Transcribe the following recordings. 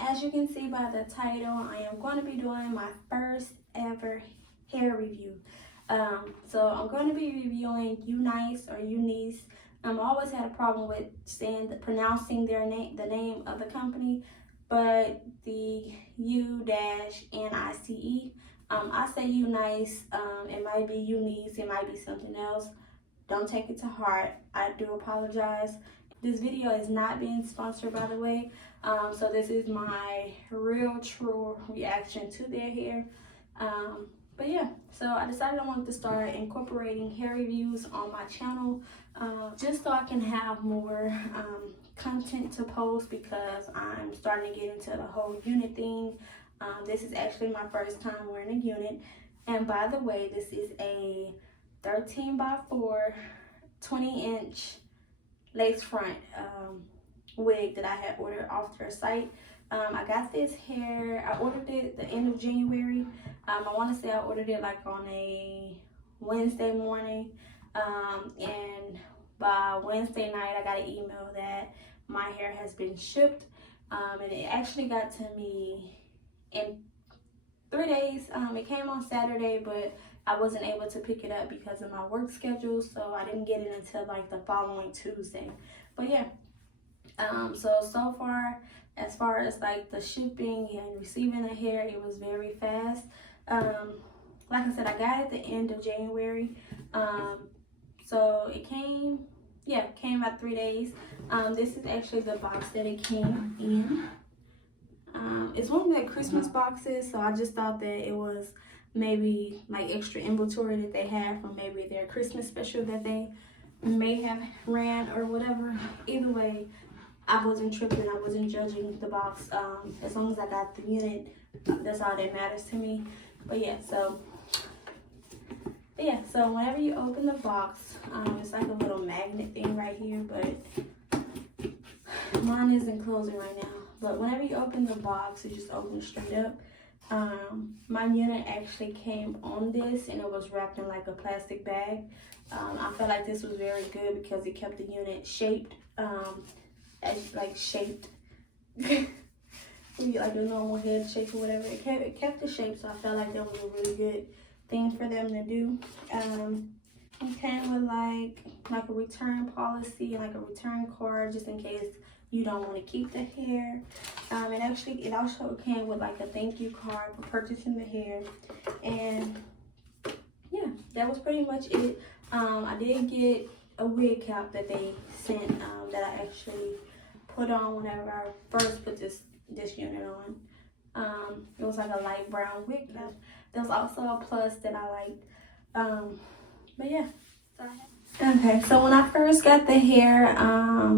As you can see by the title, I am going to be doing my first ever hair review. So I'm going to be reviewing UNice or UNice. I always had a problem with pronouncing their name, the name of the company, but the U-N-I-C-E. I say UNice. It might be UNice. It might be something else. Don't take it to heart. I do apologize. This video is not being sponsored, by the way. So this is my real, true reaction to their hair. But yeah, so I decided I wanted to start incorporating hair reviews on my channel, just so I can have more content to post, because I'm starting to get into the whole unit thing. This is actually my first time wearing a unit. And by the way, this is a 13x4 20-inch lace front wig that I had ordered off their site. I got this hair, I ordered it the end of January. I want to say I ordered it like on a Wednesday morning, and by Wednesday night I got an email that my hair has been shipped, and it actually got to me in 3 days. It came on Saturday, but I wasn't able to pick it up because of my work schedule, so I didn't get it until like the following Tuesday. But yeah, so far, as far as like the shipping and receiving the hair, it was very fast. Like I said, I got it at the end of January. So it came about 3 days. This is actually the box that it came in. It's one of the Christmas boxes, so I just thought that it was maybe like extra inventory that they had from maybe their Christmas special that they may have ran or whatever. Either way, I wasn't tripping, I wasn't judging the box. As long as I got the unit, that's all that matters to me. But yeah, so whenever you open the box, it's like a little magnet thing right here, but mine isn't closing right now. But whenever you open the box, it just opens straight up. My unit actually came on this, and it was wrapped in like a plastic bag. I felt like this was very good because it kept the unit shaped, shaped like a normal head shape or whatever. It kept the shape, so I felt like that was a really good thing for them to do. It came with like a return policy and like a return card, just in case you don't want to keep the hair. It also came with like a thank you card for purchasing the hair. And yeah, that was pretty much it. I did get a wig cap that they sent, that I actually put on whenever I first put this unit on. It was like a light brown wig cap. There was also a plus that I liked. But yeah. Okay, so when I first got the hair,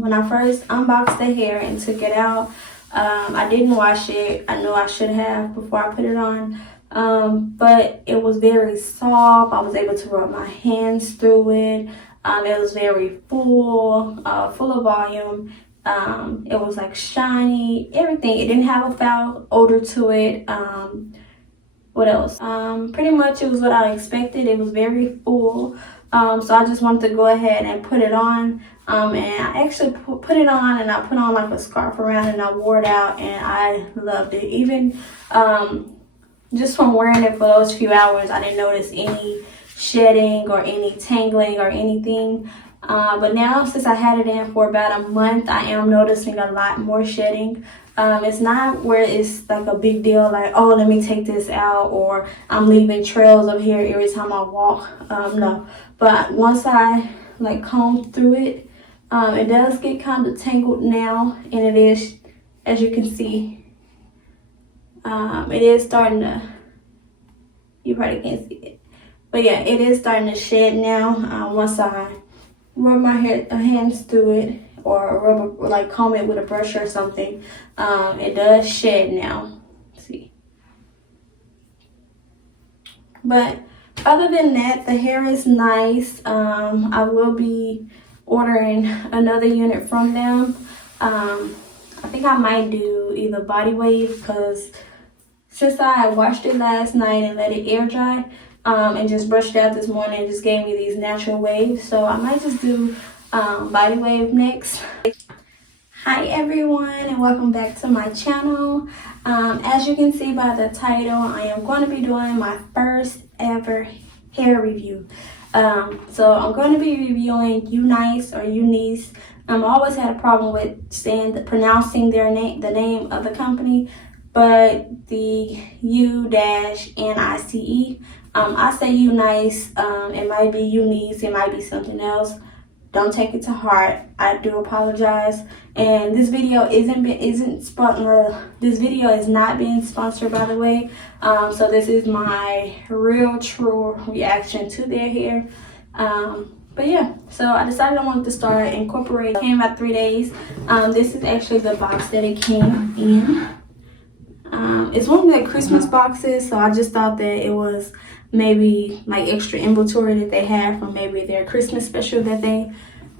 when I first unboxed the hair and took it out, I didn't wash it. I know I should have before I put it on. But it was very soft. I was able to rub my hands through it. It was very full of volume. It was like shiny, everything. It didn't have a foul odor to it. What else? Pretty much it was what I expected. It was very full. So I just wanted to go ahead and put it on. And I actually put it on, and I put on like a scarf around, and I wore it out, and I loved it. Even just from wearing it for those few hours, I didn't notice any shedding or any tangling or anything. But now, since I had it in for about a month, I am noticing a lot more shedding. It's not where it's like a big deal, like, oh, let me take this out, or I'm leaving trails of hair every time I walk. No, but once I like comb through it, it does get kind of tangled now, and it is, as you can see, it is starting to, you probably can't see it, but yeah, it is starting to shed now. Once I rub my hands through it, or like comb it with a brush or something, it does shed now. Let's see. But other than that, the hair is nice. I will be ordering another unit from them. I think I might do either body wave, because since I washed it last night and let it air dry, and just brushed it out this morning, it just gave me these natural waves. So I might just do body wave next. Hi everyone, and welcome back to my channel. As you can see by the title, I am going to be doing my first ever hair review. So I'm going to be reviewing UNice or UNice. I always had a problem with pronouncing their name, the name of the company, but the U-NICE. I say UNice. It might be UNice. It might be something else. Don't take it to heart. I do apologize. And this video this video is not being sponsored, by the way. So this is my real true reaction to their hair. But yeah, so I decided I wanted to start incorporating. It came out 3 days. This is actually the box that it came in. It's one of the Christmas boxes, so I just thought that it was maybe like extra inventory that they have from maybe their Christmas special that they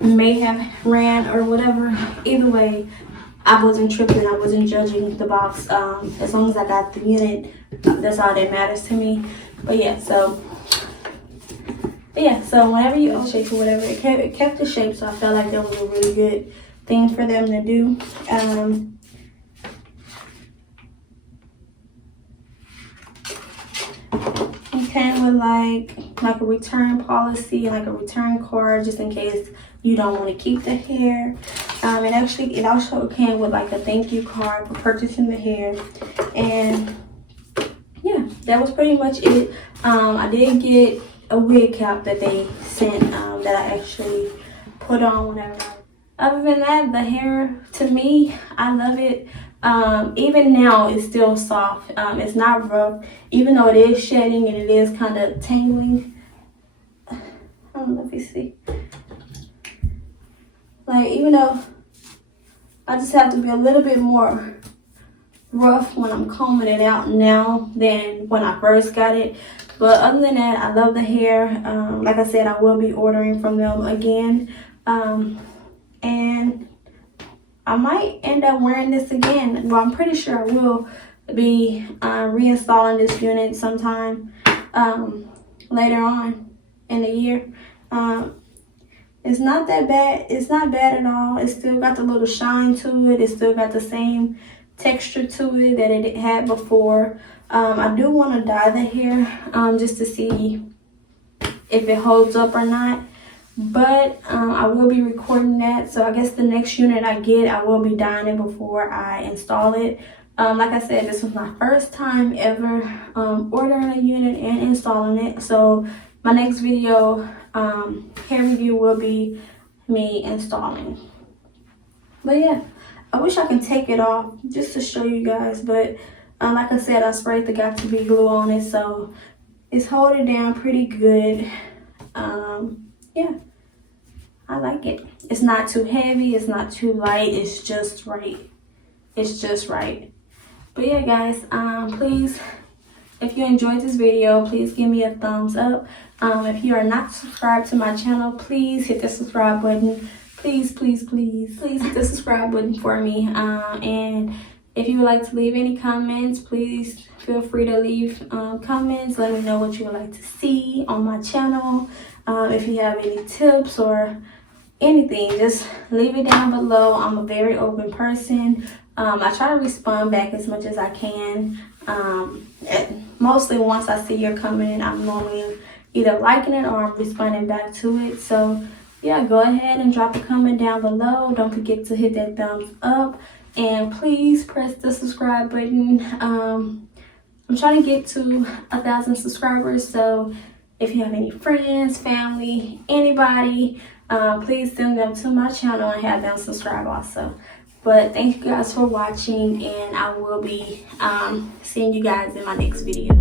may have ran or whatever. Either way, I wasn't tripping. I wasn't judging the box. As long as I got the unit, that's all that matters to me. But yeah, so whenever you shape or whatever, it kept the shape, so I felt like that was a really good thing for them to do. It came with like a return policy, like a return card, just in case you don't want to keep the hair. It also came with like a thank you card for purchasing the hair. And yeah, that was pretty much it. I did get a wig cap that they sent that I actually put on whenever. Other than that, the hair, to me, I love it. Even now, it's still soft. It's not rough, even though it is shedding and it is kind of tangling. I don't know if you see. Like, even though I just have to be a little bit more rough when I'm combing it out now than when I first got it. But other than that, I love the hair. Like I said, I will be ordering from them again. And I might end up wearing this again. Well, I'm pretty sure I will be reinstalling this unit sometime later on in the year. It's not that bad. It's not bad at all. It still got the little shine to it. It still got the same texture to it that it had before. I do want to dye the hair just to see if it holds up or not. But I will be recording that. So I guess the next unit I get, I will be dyeing it before I install it. Like I said, this was my first time ever ordering a unit and installing it. So my next video, hair review, will be me installing. But yeah, I wish I can take it off just to show you guys. But like I said, I sprayed the Got2b glue on it, so it's holding down pretty good. Yeah, I like it. It's not too heavy, it's not too light, it's just right. It's just right. But yeah, guys, please, if you enjoyed this video, please give me a thumbs up. If you are not subscribed to my channel, please hit the subscribe button. Please, please, please, please hit the subscribe button for me. And if you would like to leave any comments, please feel free to leave comments. Let me know what you would like to see on my channel. If you have any tips or anything, just leave it down below. I'm a very open person. I try to respond back as much as I can. Mostly once I see your comment, I'm normally either liking it or I'm responding back to it. So yeah, go ahead and drop a comment down below. Don't forget to hit that thumbs up. And please press the subscribe button. I'm trying to get to 1,000 subscribers. So if you have any friends, family, anybody, please send them to my channel and have them subscribe also. But thank you guys for watching, and I will be seeing you guys in my next video.